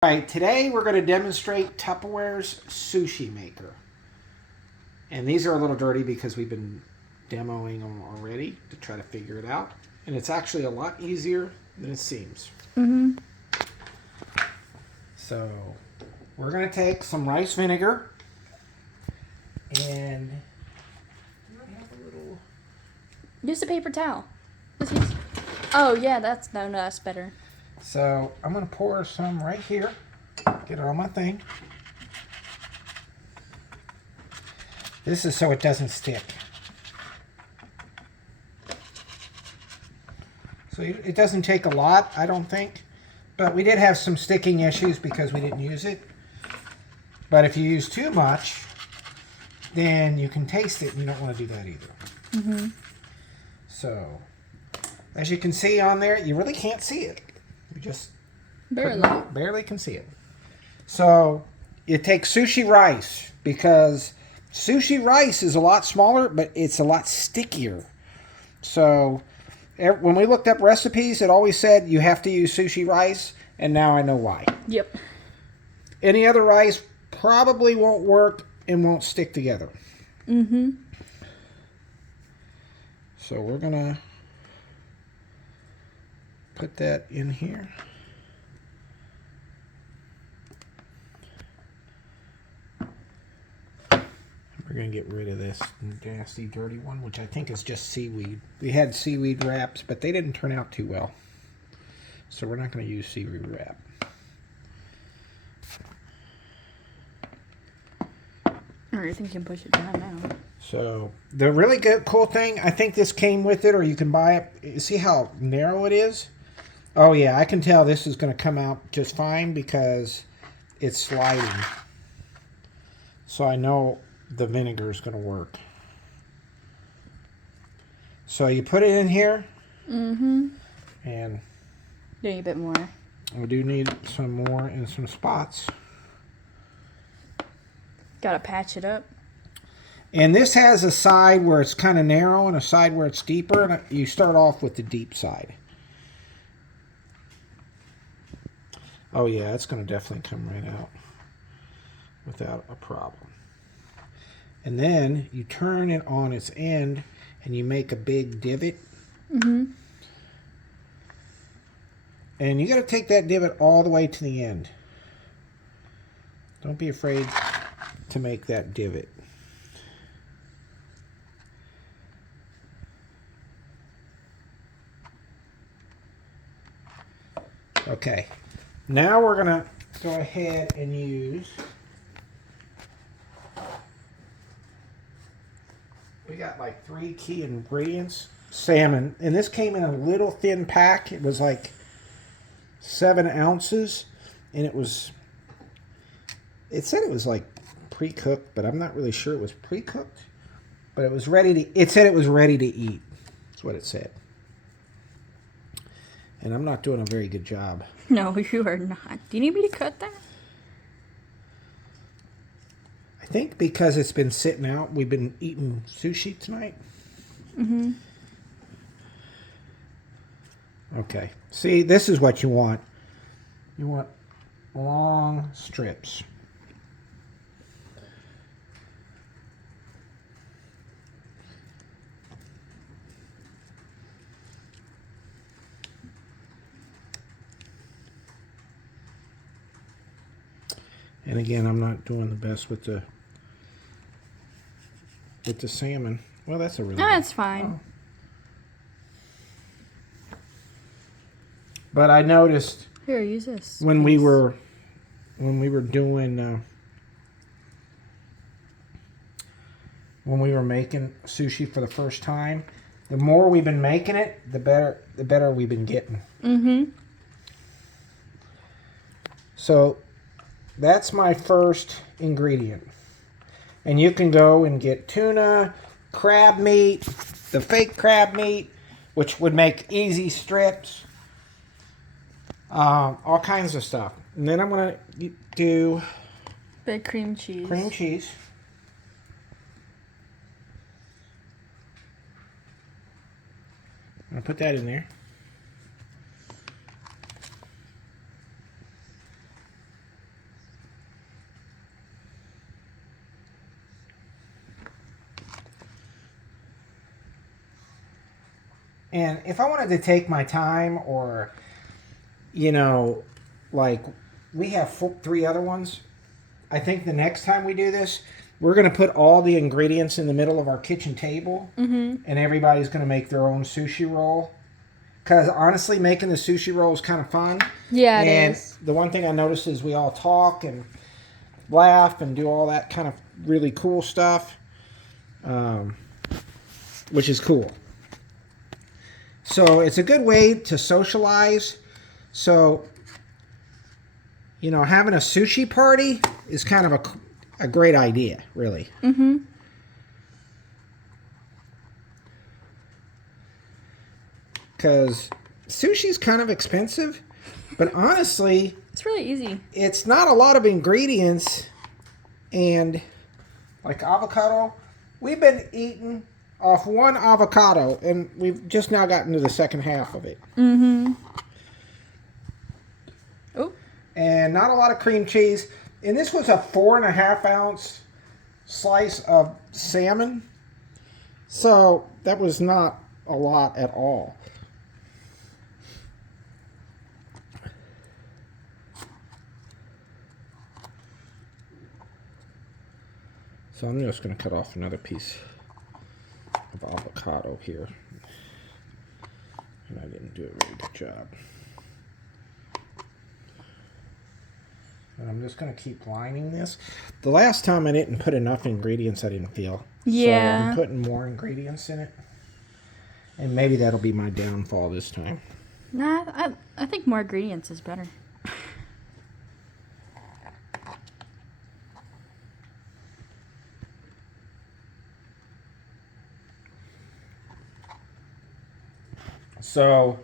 Alright, today we're going to demonstrate Tupperware's Sushi Maker. And these are a little dirty because we've been demoing them already to try to figure it out. And it's actually a lot easier than it seems. So, we're going to take some rice vinegar and have a little... Use a paper towel. Oh yeah, that's that's better. So, I'm going to pour some right here. Get it on my thing. This is so it doesn't stick. So it doesn't take a lot, I don't think. But we did have some sticking issues because we didn't use it. But if you use too much, then you can taste it and you don't want to do that either. So, as you can see on there, you really can't see it. You just barely can see it. So, you take sushi rice because sushi rice is a lot smaller, but it's a lot stickier. So, when we looked up recipes, it always said you have to use sushi rice, and now I know why. Yep. Any other rice probably won't work and won't stick together. So, we're going to put that in here. We're going to get rid of this nasty, dirty one, which I think is just seaweed. We had seaweed wraps, but they didn't turn out too well. So we're not going to use seaweed wrap. Alright, I think you can push it down now. So the really good, cool thing, I think this came with it, or you can buy it. You see how narrow it is? Oh yeah, I can tell this is going to come out just fine because it's sliding. So I know the vinegar is going to work. So you put it in here. And doing a bit more. we do need some more in some spots. Gotta patch it up. And this has a side where it's kind of narrow and a side where it's deeper. And you start off with the deep side. Oh yeah, it's going to definitely come right out without a problem. And then you turn it on its end and you make a big divot. And you got to take that divot all the way to the end. Don't be afraid to make that divot. Okay. Now we're going to go ahead and use... We got like 3 key ingredients. Salmon. And this came in a little thin pack. It was like 7 ounces. And it said it was like pre-cooked, but I'm not really sure it was pre-cooked. But it was ready to... It said it was ready to eat. That's what it said. And I'm not doing a very good job. No, you are not. Do you need me to cut that? I think because it's been sitting out, we've been eating sushi tonight. Okay. See, this is what you want. You want long strips. And again, I'm not doing the best with the salmon. Well, that's a really... That's fine. But I noticed... Here, use this. When we were doing... when we were making sushi for the first time, the more we've been making it, the better we've been getting. So... That's my first ingredient. And you can go and get tuna, crab meat, the fake crab meat, which would make easy strips. All kinds of stuff. And then I'm going to do... Big cream cheese. Cream cheese. I'm going to put that in there. And if I wanted to take my time, or, you know, like we have 3 other ones, I think the next time we do this, we're going to put all the ingredients in the middle of our kitchen table, and everybody's going to make their own sushi roll. Because honestly, making the sushi roll is kind of fun. Yeah, and it is. The one thing I noticed is we all talk and laugh and do all that kind of really cool stuff, which is cool. So it's a good way to socialize. So, you know, having a sushi party is kind of a great idea, really. Because sushi's kind of expensive, but honestly, It's really easy. it's not a lot of ingredients. And like avocado, we've been eating off one avocado, and we've just now gotten to the second half of it. Oh, And not a lot of cream cheese. And this was a 4.5 ounce slice of salmon. So that was not a lot at all. So I'm just going to cut off another piece of avocado here. And I didn't do a very good job. And I'm just going to keep lining this. The last time I didn't put enough ingredients, I didn't feel. Yeah. So I'm putting more ingredients in it. And maybe that'll be my downfall this time. nah, I think more ingredients is better. So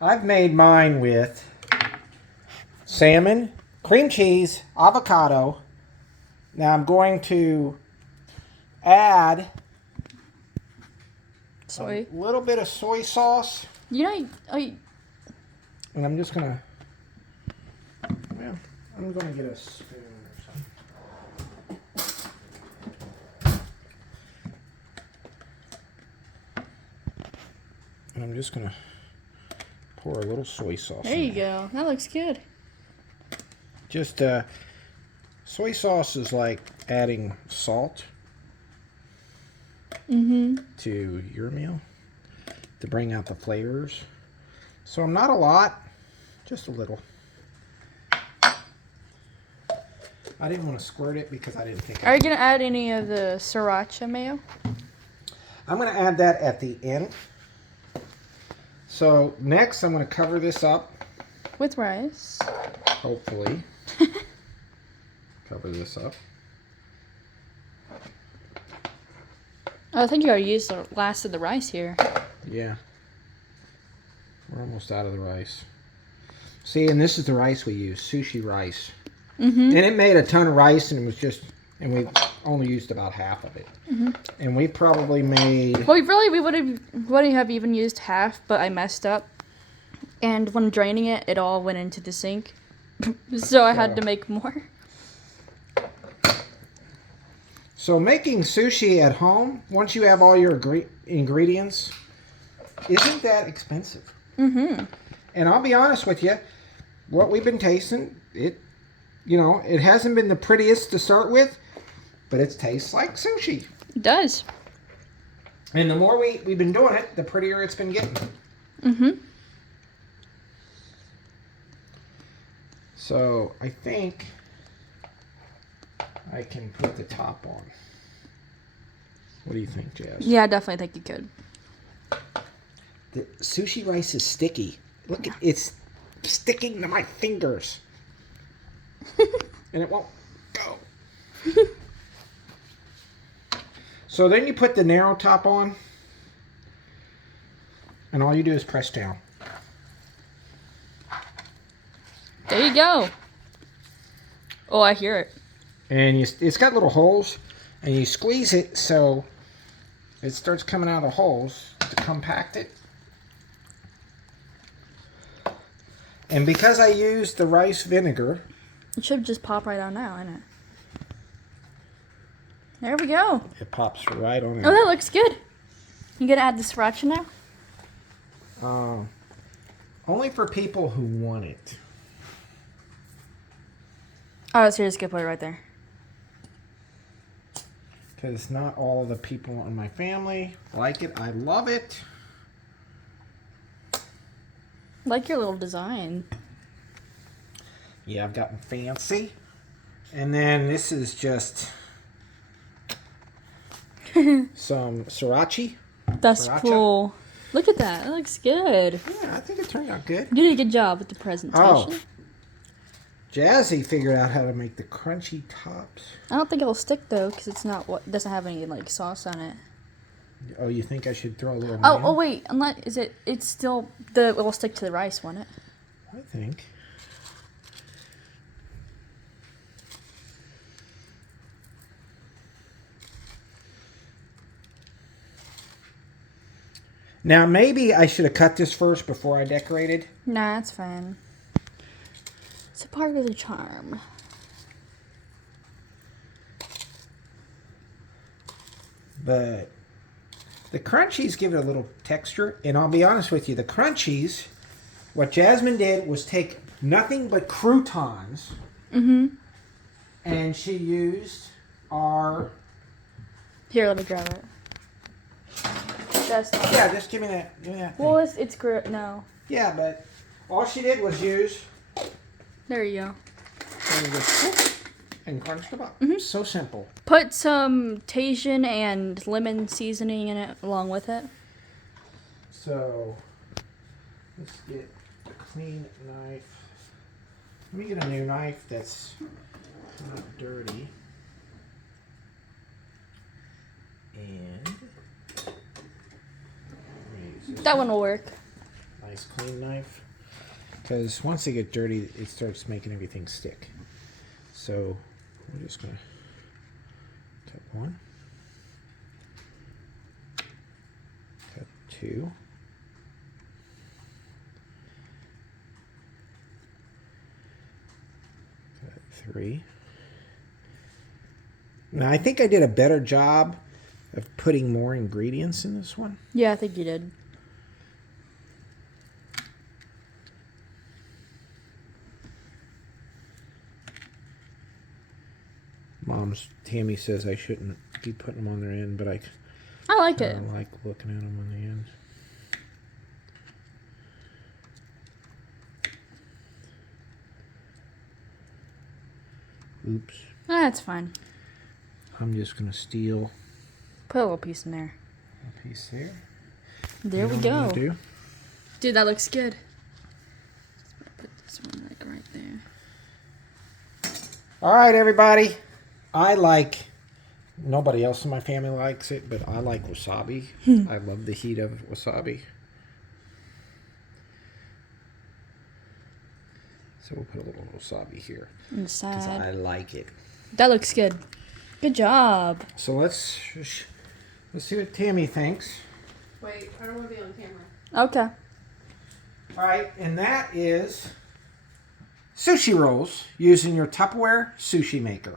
I've made mine with salmon, cream cheese, avocado. Now I'm going to add Soy. a little bit of soy sauce. You know, And I'm just going to, well, I'm going to get a spoon or something. And I'm just going to pour a little soy sauce there in you go. That looks good. Just soy sauce is like adding salt to your meal to bring out the flavors. So I'm not a lot, just a little. I didn't want to squirt it because I didn't think. Are you gonna add any of the sriracha mayo? I'm going to add that at the end. So next I'm going to cover this up. With rice. Hopefully. Cover this up. Oh, I think you already used the last of the rice here. Yeah. We're almost out of the rice. See, and this is the rice we use, sushi rice. And it made a ton of rice, and it was just, and we only used about half of it. And we probably made... Well, we wouldn't have even used half, but I messed up. And when draining it, it all went into the sink. So I had to make more. So making sushi at home, once you have all your ingredients, isn't that expensive. And I'll be honest with you, what we've been tasting, it hasn't been the prettiest to start with, but it tastes like sushi. It does. And the more we've been doing it, the prettier it's been getting. So I think I can put the top on. What do you think, Jazz? Yeah, I definitely think you could. The sushi rice is sticky. Look, it's sticking to my fingers. And it won't go. So then you put the narrow top on. And all you do is press down. There you go. Oh, I hear it. And it's got little holes. And you squeeze it so it starts coming out of the holes to compact it. And because I used the rice vinegar... It should just pop right on now, isn't it? There we go. It pops right on in. Oh, that looks good. You gonna add the sriracha now? Only for people who want it. Oh, so you're just gonna put it right there. Because not all the people in my family like it. I love it. Like your little design. Yeah, I've gotten fancy. And then this is just some sriracha. That's Sriracha. cool. Look at that. It looks good. Yeah, I think it turned out good. You did a good job with the presentation. Oh. Jazzy figured out how to make the crunchy tops. I don't think it'll stick though, because it's not what doesn't have any like sauce on it. Oh, you think I should throw a little? Oh wait, unless it's still it will stick to the rice, won't it? I think. Now maybe I should have cut this first before I decorated. Nah, it's fine. It's a part of the charm. But the crunchies give it a little texture. And I'll be honest with you, the crunchies, what Jasmine did was take nothing but croutons. Mm-hmm. And she used our... Here, let me grab it. That's Yeah, just give me that. Give me that thing. well, it's no. Yeah, but all she did was use... There you go. And just and crunch them up. So simple. Put some Tajin and lemon seasoning in it along with it. So let's get a clean knife. Let me get a new knife that's not dirty. And That one will work. nice clean knife. Because once they get dirty, it starts making everything stick. So we're just going to cut one, cut two, cut three. Now I think I did a better job of putting more ingredients in this one. Yeah, I think you did. Tammy says I shouldn't be putting them on their end, but I like it. like looking at them on the end. Oops. That's fine. I'm just going to steal Put a little piece in there. a piece there. There we You know what I'm go. gonna do? Dude, that looks good. Put this one like right there. All right, everybody. Nobody else in my family likes it, but I like wasabi. I love the heat of wasabi. So we'll put a little wasabi here. Because Inside. I like it. That looks good. Good job. So let's see what Tammy thinks. Wait, I don't want to be on camera. Okay. All right, and that is sushi rolls using your Tupperware Sushi Maker.